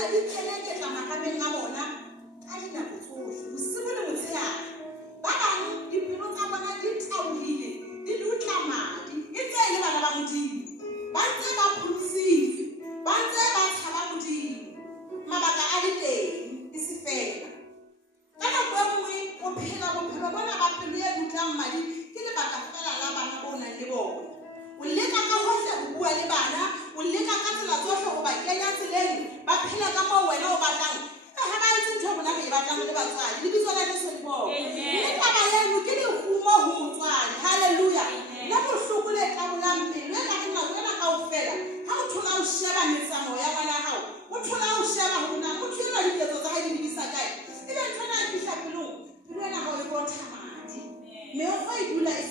dula di tšheleketla magameng a bona ka dinako tsohle bosigo le motshehare. Ba bangwe dipelo tsa bona di thaohile di dutla madi e tse le bana ba Modimo ba ntse ba pholositswe ba ntse ba tshaba Modimo. Mabaka a le teng e se fela ka nako e nngwe o phela bophelo bona ba pelo e dutlang madi ke lebaka fela la bana bo nang le bona. O leka ka hohle ho bua le bana, o leka ka tsela tsohle ho ba kenya tseleng ba phela ka moo wena o batlang. Ha ba etse ntho bona re e batlang le batswadi lebitso la Jesu le bona. Le taba eno ke lehumo ho motswadi. Haleluya. Le bohloko le tabolang pelo e ka re nako ena kaofela ha o thola o sheba metsamo ya ngwana hao o thola o sheba hore na motho ena diketso tsa hae di lebisa kae ebe ntho ena e fihla pelong pelo ena hao e botha madi. Meokgo e dula e